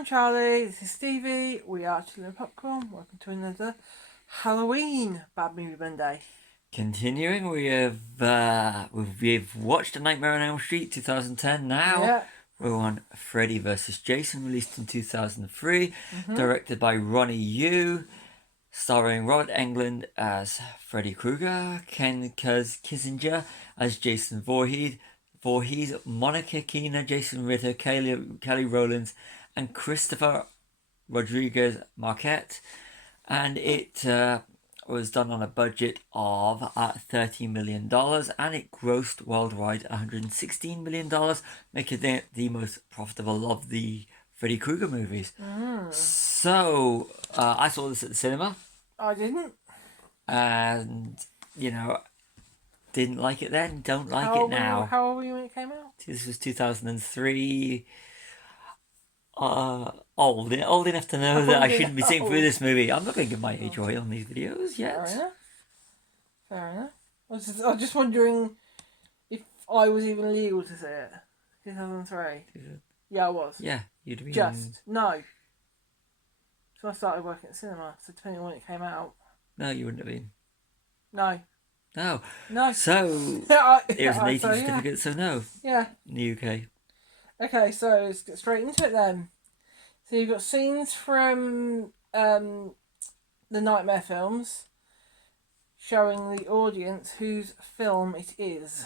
I'm Charlie, this is Stevie, we are Chilling Popcorn. Welcome to another Halloween Bad Movie Monday. Continuing, we've watched A Nightmare on Elm Street 2010 now. Yeah. We're on Freddy Vs Jason, released in 2003, directed by Ronnie Yu, starring Robert Englund as Freddy Krueger, Ken Kissinger as Jason Voorhees, Monica Keena, Jason Ritter, Kelly Rowlands, and Christopher Rodriguez Marquette. And it was done on a budget of $30 million, and it grossed worldwide $116 million, making it the most profitable of the Freddy Krueger movies. So I saw this at the cinema. I didn't. And, didn't like it then, don't like it now. How old were you when it came out? This was 2003. Old enough to know that I shouldn't be sitting through this movie. I'm not going to give my age away on these videos yet. Fair enough. I was just wondering if I was even legal to see it. 2003. Yeah, I was. Yeah, you'd have been. No. So I started working at cinema, so depending on when it came out. No, you wouldn't have been. No. No. So, it was an 18 certificate, so no. Yeah. In the UK. Okay, so let's get straight into it then. So you've got scenes from the Nightmare films showing the audience whose film it is.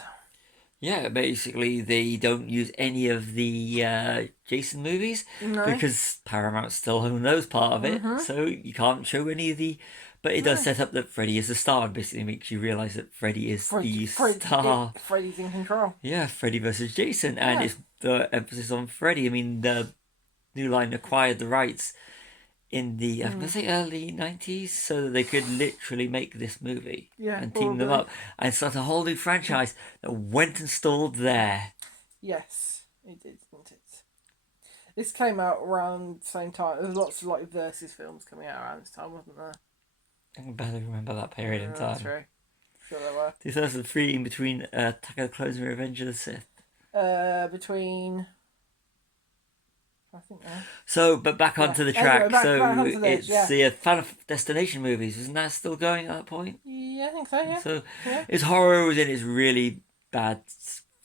Yeah, basically they don't use any of the Jason movies because Paramount still own those part of it, so you can't show any of the... But it does set up that Freddy is the star, and basically makes you realise that Freddy is the star. Freddy's in control. Yeah, Freddy versus Jason, and it's the emphasis on Freddy. I mean, the New Line acquired the rights in the I'm gonna say early 90s, so that they could literally make this movie and team them up and start a whole new franchise that went and stalled there. Yes, it did, didn't it? This came out around the same time. There was lots of Versus films coming out around this time, wasn't there? I can barely remember that period in time. That's true. Sure there were. 2003, in between Attack of the Clones and Revenge of the Sith. Between... I think now. So, but back onto the track. Anyway, back onto it's the Final Destination movies. Isn't that still going at that point? Yeah, I think so, yeah. So, it's horror within its really bad,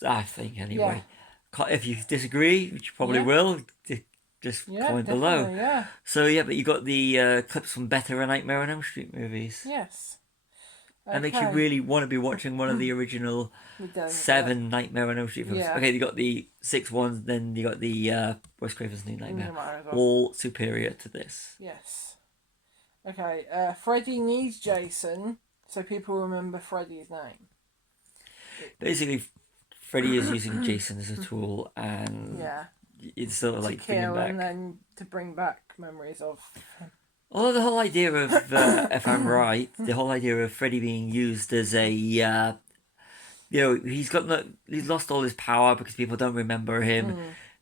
I think, anyway. Yeah. If you disagree, which you probably will, just comment below. Yeah. So, but you got the clips from better Nightmare on Elm Street movies. Yes. That makes you really want to be watching one of the original 7 Nightmare on Elm Street films. Yeah. Okay, you got the 6 ones, then you got the Wes Craven's New Nightmare. All superior to this. Yes. Okay, Freddy needs Jason, so people remember Freddy's name. Basically, Freddy is using Jason as a tool, and it's sort of like bringing back... and then to bring back memories of him. Although the whole idea of, if I'm right, the whole idea of Freddy being used as a, he's lost all his power because people don't remember him.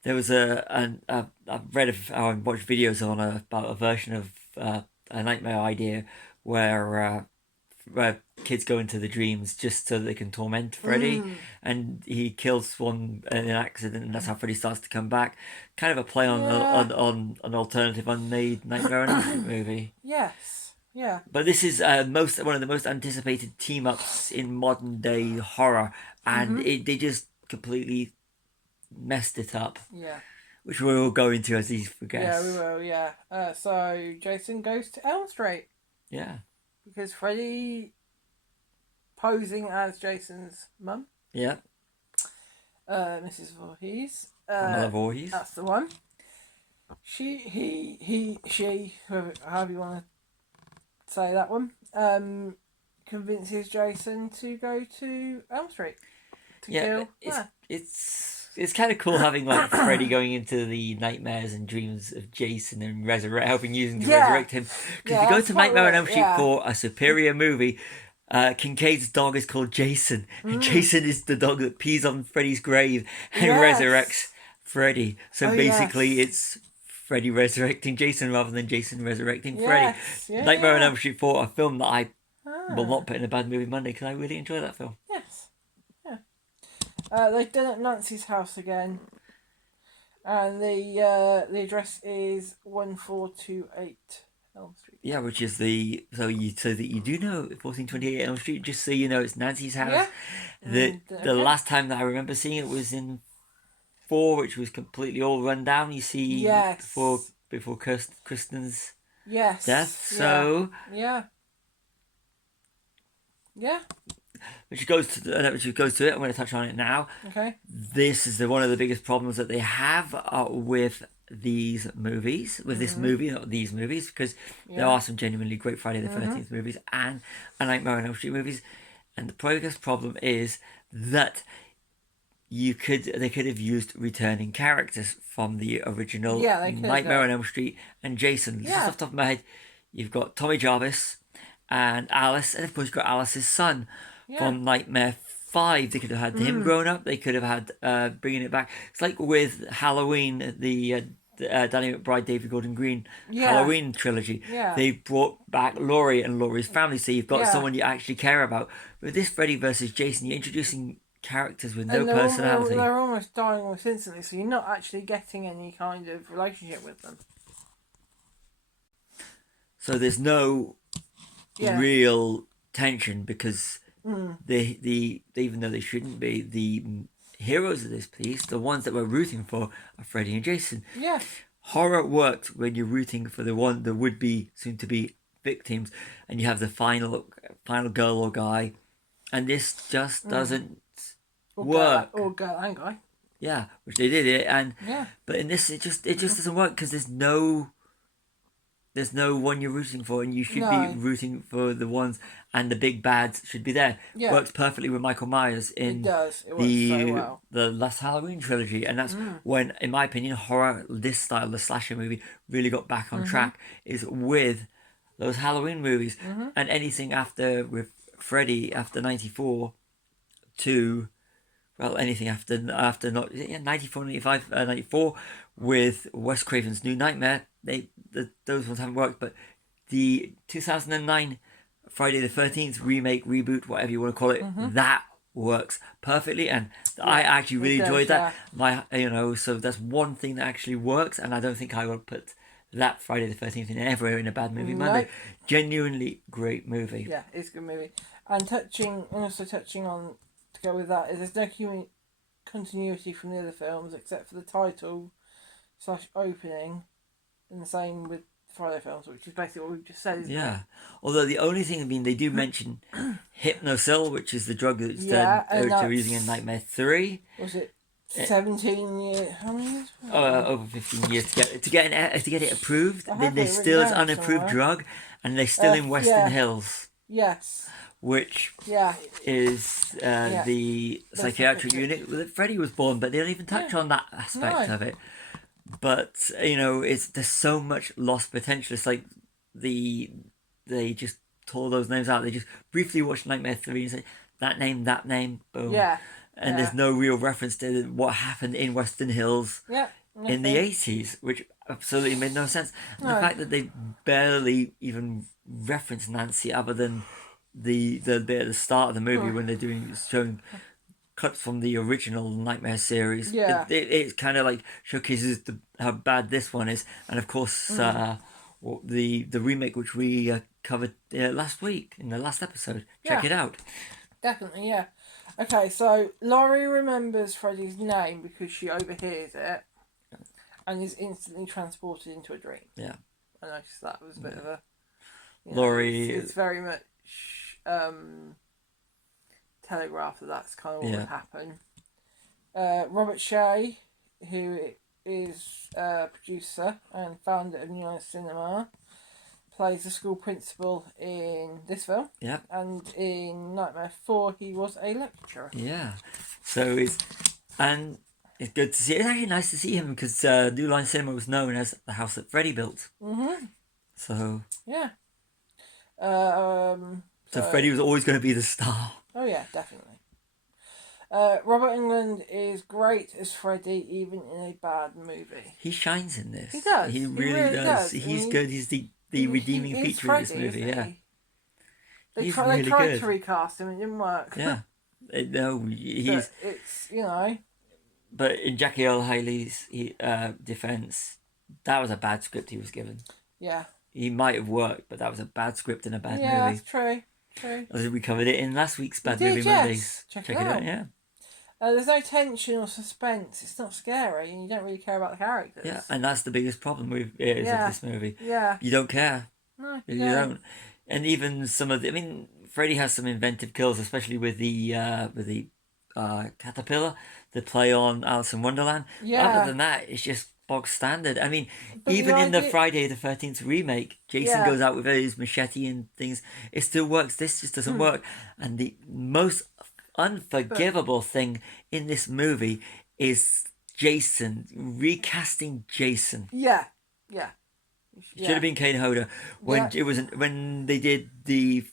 There was I've watched videos on about a version of a Nightmare idea where kids go into the dreams just so they can torment Freddy, and he kills one in an accident, and that's how Freddy starts to come back. Kind of a play on an alternative unmade Nightmare on Elm Street movie. Yes, yeah. But this is one of the most anticipated team ups in modern day horror, and they just completely messed it up. Yeah. Which we will go into as these progress. Yeah, we will. Yeah. So Jason goes to Elm Street. Yeah. Because Freddy posing as Jason's mum. Yeah. Mrs. Voorhees. Mother Voorhees. That's the one. She, however you want to say that one, convinces Jason to go to Elm Street to kill. It's kind of cool having like Freddy going into the nightmares and dreams of Jason and helping using to resurrect him. Because if you go to Nightmare on Elm Street for a superior movie, Kincaid's dog is called Jason, and Jason is the dog that pees on Freddy's grave and resurrects Freddy. So basically, it's Freddy resurrecting Jason rather than Jason resurrecting Freddy. Nightmare on Elm Street 4, a film that I will not put in a bad movie Monday because I really enjoy that film. Yes. They've done at Nancy's house again. And the address is 1428 Elm Street. Yeah, which is so that you do know 1428 Elm Street. Just so you know, it's Nancy's house. Yeah. The last time that I remember seeing it was in 4, which was completely all run down. You see, Yes. before Kristen's Yes. death. So yeah. which goes to it. I'm going to touch on it now. Okay. This is one of the biggest problems that they have with these movies, with this movie, not these movies, because there are some genuinely great Friday the 13th movies and Nightmare on Elm Street movies, and the biggest problem is that they could have used returning characters from the original Nightmare on Elm Street and Jason. Just off the top of my head, you've got Tommy Jarvis and Alice, and of course you've got Alice's son from Nightmare 5. They could have had him grown up. They could have had bringing it back. It's like with Halloween, the Danny McBride, David Gordon Green Halloween trilogy. Yeah. They brought back Laurie and Laurie's family, so you've got someone you actually care about. With this Freddy versus Jason, you're introducing characters with no personality. They're almost dying almost instantly, so you're not actually getting any kind of relationship with them. So there's no real tension because the even though they shouldn't be, the heroes of this piece, the ones that we're rooting for, are Freddy and Jason. Yeah. Horror works when you're rooting for the would be soon to be victims, and you have the final girl or guy, and this just doesn't work. Or girl and guy. Yeah, which they did it, but in this it just doesn't work because there's no one you're rooting for, and you should be rooting for the ones, and the big bads should be there. Yeah. Works perfectly with Michael Myers in it works so well. The last Halloween trilogy, and that's when, in my opinion, horror, this style, the slasher movie, really got back on track, is with those Halloween movies, and anything after with Freddy after 94 to, well, anything after not 94, 95, 94 with Wes Craven's New Nightmare, those ones haven't worked, but the 2009 Friday the 13th remake, reboot, whatever you want to call it, that works perfectly, and I actually really enjoyed that. So that's one thing that actually works, and I don't think I would put that Friday the 13th ever in a bad movie. Monday, genuinely great movie. Yeah, it's a good movie, and touching on to go with that is there's no continuity from the other films except for the title / opening, and the same with Friday films, which is basically what we've just said. Yeah, although the only thing, they do mention Hypnosil, which is the drug that's they're using in Nightmare 3. Was it 17 years? How many years? Over 15 years to get it approved. They still is unapproved drug, and they're still in Western Hills. Yes. Which is the psychiatric unit that Freddy was born, but they don't even touch on that aspect of it. But there's so much lost potential. It's like they just tore those names out. They just briefly watched Nightmare 3 and say that name, boom. Yeah. And there's no real reference to what happened in Western Hills in the 80s, which absolutely made no sense. And the fact that they barely even reference Nancy other than the bit at the start of the movie when they're showing cuts from the original Nightmare series. Yeah. It kind of like showcases how bad this one is, and of course the remake which we covered last week in the last episode. Check it out. Definitely, yeah. Okay, so Laurie remembers Freddy's name because she overhears it and is instantly transported into a dream. Yeah. I noticed that was a bit of a... Laurie... It's very much telegraphed that that's kind of what would happen. Robert Shea, who is a producer and founder of New Line Cinema, plays the school principal in this film. Yeah. And in Nightmare 4, he was a lecturer. Yeah. So it's good to see. It's actually nice to see him because New Line Cinema was known as the house that Freddy built. So. Yeah. So Freddy was always going to be the star. Oh yeah, definitely. Robert Englund is great as Freddy, even in a bad movie. He shines in this. He does. He really does. He's good. He's the redeeming feature Freddy, of this movie. Yeah. They tried to recast him. It didn't work. Yeah. No, he's. But it's But in Jackie Earl Haley's defense, that was a bad script he was given. Yeah. He might have worked, but that was a bad script and a bad Yeah, movie. that's true. True. As we covered it in last week's Bad We Movie did, yes. Mondays. Check it out. Yeah. There's no tension or suspense. It's not scary, and you don't really care about the characters. Yeah, and that's the biggest problem with of this movie. Yeah. You don't care. No, You don't. And even some of the, I mean, Freddy has some inventive kills, especially with the caterpillar, the play on Alice in Wonderland. Yeah. Other than that, it's just bog standard. I mean, But even in the idea- Friday the 13th remake, Jason goes out with his machete and things. It still works. This just doesn't work. And the most unforgivable thing in this movie is Jason, recasting Jason. Yeah. Should have been Kane Hodder when it was when they did the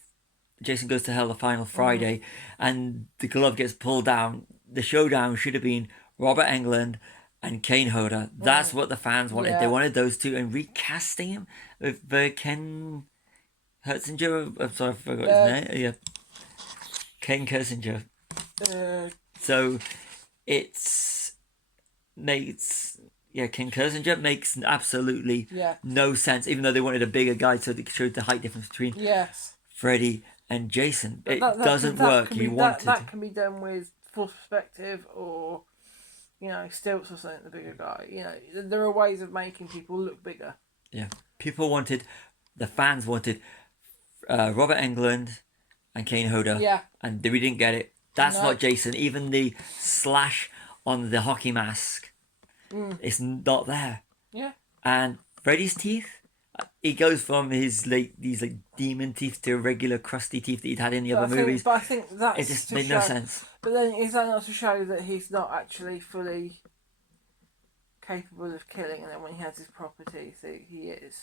Jason Goes to Hell the final Friday, and the glove gets pulled down. The showdown should have been Robert Englund and Kane Hodder. That's what the fans wanted. They wanted those two, and recasting him with Ken Hertzinger. I'm sorry, I forgot his name. Yeah, Ken Kersinger. So it's makes. Yeah, Ken Kersinger makes absolutely no sense, even though they wanted a bigger guy so they showed the height difference between Freddy and Jason. It doesn't work. That can be done with full perspective or, stilts or something, the bigger guy. There are ways of making people look bigger. Yeah. The fans wanted Robert Englund and Kane Hodder. Yeah. And we didn't get it. That's not Jason. Even the slash on the hockey mask. It's not there. Yeah. And Freddy's teeth, he goes from his these demon teeth to regular crusty teeth that he'd had in the other movies. But I think that's it just made no sense. But then is that not to show that he's not actually fully capable of killing, and then when he has his proper teeth, he is?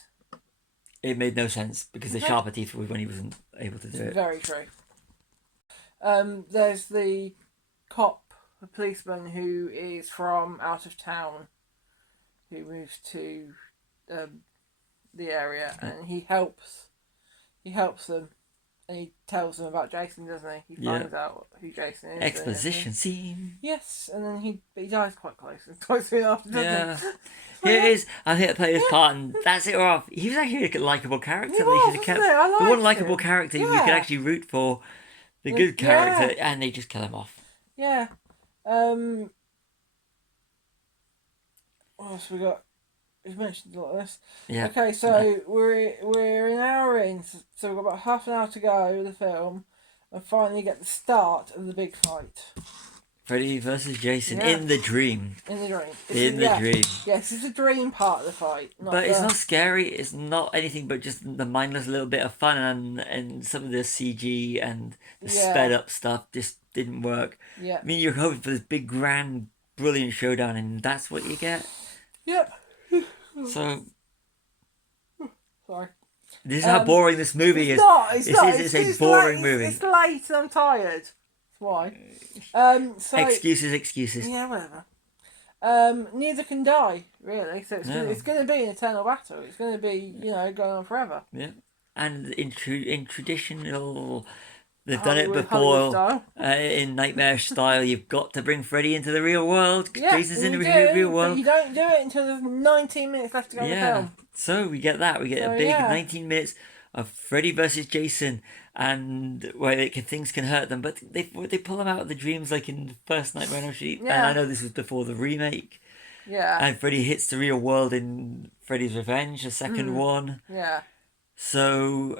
It made no sense because the sharper teeth was when he wasn't able to do it. Very true. There's the cop. A policeman who is from out of town, who moves to the area, and he helps them, and he tells them about Jason, doesn't he? He finds out who Jason is. Exposition scene. Yes, and then he dies quite soon after, doesn't he? Here it is. I'm here to play this part, and that's it off. He was actually a likeable character. He was, wasn't he? I liked the one likeable character you could actually root for, the good character, and they just kill him off. Yeah. What else we got? We've mentioned a lot of this. Yeah. Okay, so we're an hour in, so we've got about half an hour to go with the film, and finally get the start of the big fight. Freddy versus Jason in the dream. In the dream. Dream. Yes, it's the dream part of the fight. But it's not scary. It's not anything but just the mindless little bit of fun, and some of the CG and the sped up stuff just didn't work. Yeah. I mean, you're hoping for this big, grand, brilliant showdown, and that's what you get. Yep. So. Sorry. This is how boring this movie is. It's a boring movie. It's late and I'm tired. That's why. Excuses. Yeah, whatever. Neither can die, really. So it's going to be an eternal battle. It's going to be, going on forever. Yeah. And in traditional... They've done it before in nightmare style. You've got to bring Freddy into the real world. Yeah, Jason's in the real world. But you don't do it until there's 19 minutes left to go in the film. So we get that. We get a big 19 minutes of Freddy versus Jason, and where things can hurt them. But they pull them out of the dreams like in the first Nightmare on Elm Street. Yeah. And I know this was before the remake. Yeah. And Freddy hits the real world in Freddy's Revenge, the second one. Yeah. So,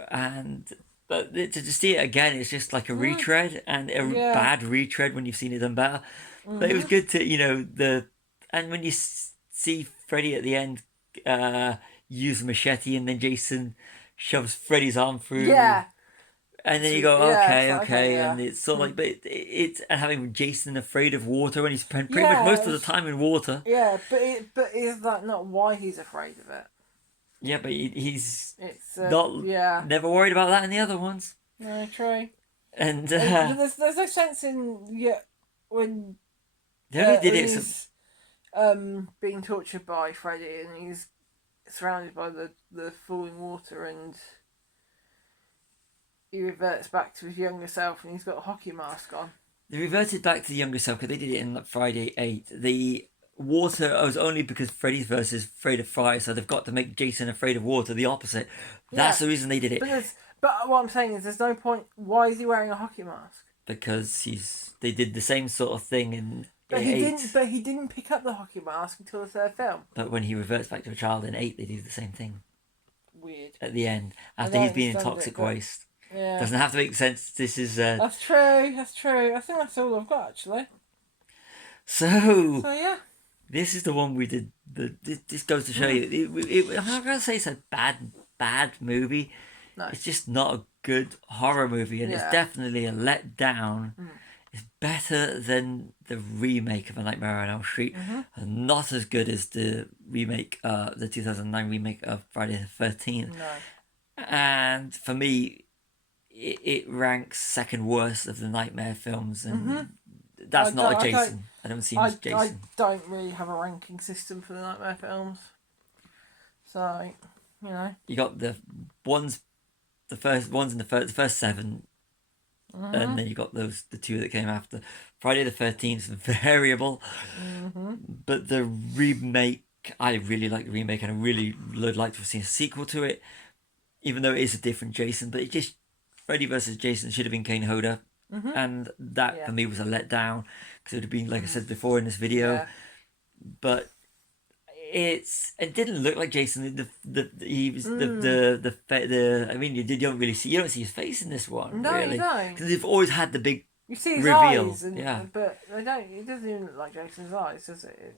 but to see it again, it's just like a retread, and a bad retread when you've seen it done better. But it was good to, and when you see Freddy at the end use a machete, and then Jason shoves Freddy's arm through. Yeah. And then you go, okay, and it's sort of like, but it's and having Jason afraid of water when he's pretty much most of the time in water. Yeah, but is that not why he's afraid of it? Yeah, but he's not. Yeah. Never worried about that in the other ones. No, true. And there's no sense in when they only did it. He's being tortured by Freddy, and he's surrounded by the falling water, and he reverts back to his younger self, and he's got a hockey mask on. They reverted back to the younger self because they did it in like Friday 8. The water was only because Freddy's versus afraid of fire, so they've got to make Jason afraid of water, the opposite. That's Yeah. the reason they did it. But what I'm saying is, there's no point. Why is he wearing a hockey mask? Because they did the same sort of thing in But 8. he didn't pick up the hockey mask until the third film. But when he reverts back to a child in 8, they do the same thing. Weird. At the end, I after don't he's been in understand toxic it, but- waste. Yeah. Doesn't have to make sense. This is That's true. That's true. I think that's all I've got actually. so. So yeah. This is the one we did. This goes to show you. I'm not gonna say it's a bad movie. No. It's just not a good horror movie, and it's Yeah. definitely a letdown. It's better than the remake of A Nightmare on Elm Street, and not as good as the remake, the 2009 remake of Friday the 13th. No. And for me, it ranks second worst of the Nightmare films, and that's not a Jason. I don't see him as Jason. I don't really have a ranking system for the Nightmare films. So, you know. You got the first ones in the first 7, and then you got the 2 that came after. Friday the 13th is variable, but the remake, I really like the remake, and I really would like to have seen a sequel to it, even though it is a different Jason. But it just Freddy versus Jason should have been Kane Hodder, and that for me was a letdown because it would have been, like I said before in this video, but. It didn't look like Jason. He was the I mean, you don't see his face in this one. No, really, you don't. because they've always had the big You see his reveal. eyes, but they don't. It doesn't even look like Jason's eyes, does it?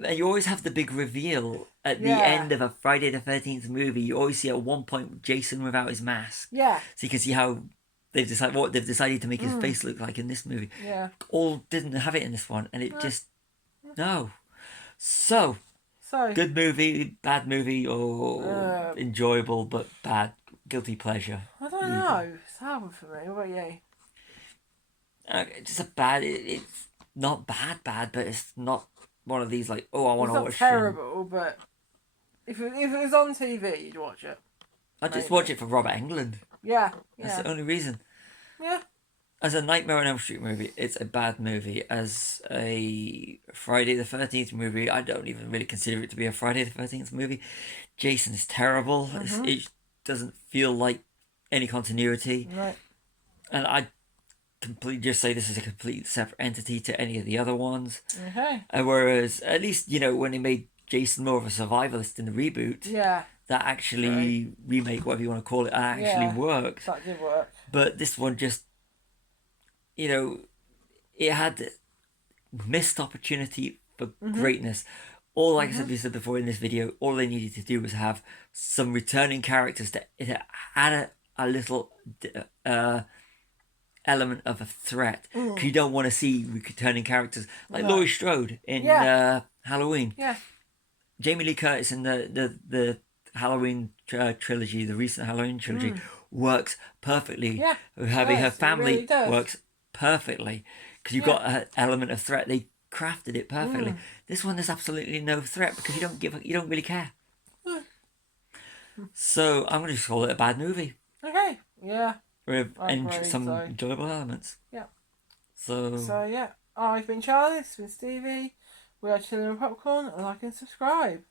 And you always have the big reveal at the end of a Friday the 13th movie. You always see at one point Jason without his mask. Yeah. So you can see how they've decided to make his face look like in this movie. Yeah. All didn't have it in this one, and it just no. So good movie, bad movie, or enjoyable but bad, guilty pleasure. I don't know. It's hard for me. What about you? Just a bad. It's not bad, but it's not one of these like, oh, I want to watch. It's not terrible, but if it was on TV, you'd watch it. I'd just watch it for Robert Englund. Yeah. That's the only reason. Yeah. As a Nightmare on Elm Street movie, it's a bad movie. As a Friday the 13th movie, I don't even really consider it to be a Friday the 13th movie. Jason is terrible. It doesn't feel like any continuity. Right. And I completely just say this is a complete separate entity to any of the other ones. Okay. Whereas, at least, when they made Jason more of a survivalist in the reboot, that actually, remake, whatever you want to call it, actually worked. That did work. But this one just, it had missed opportunity for greatness. All, like I said before in this video, all they needed to do was have some returning characters to add a little element of a threat. Because you don't want to see returning characters like Laurie Strode in Halloween. Yeah. Jamie Lee Curtis in the Halloween trilogy, the recent Halloween trilogy, works perfectly. Yeah. Having her family it really works perfectly because you've got an element of threat. They crafted it perfectly. This one, there's absolutely no threat because you don't really care. So I'm going to just call it a bad movie. Okay. Yeah. With some enjoyable elements. Yeah. So yeah, I've been Charlie. This has been Stevie. We are chilling with popcorn, and like and subscribe.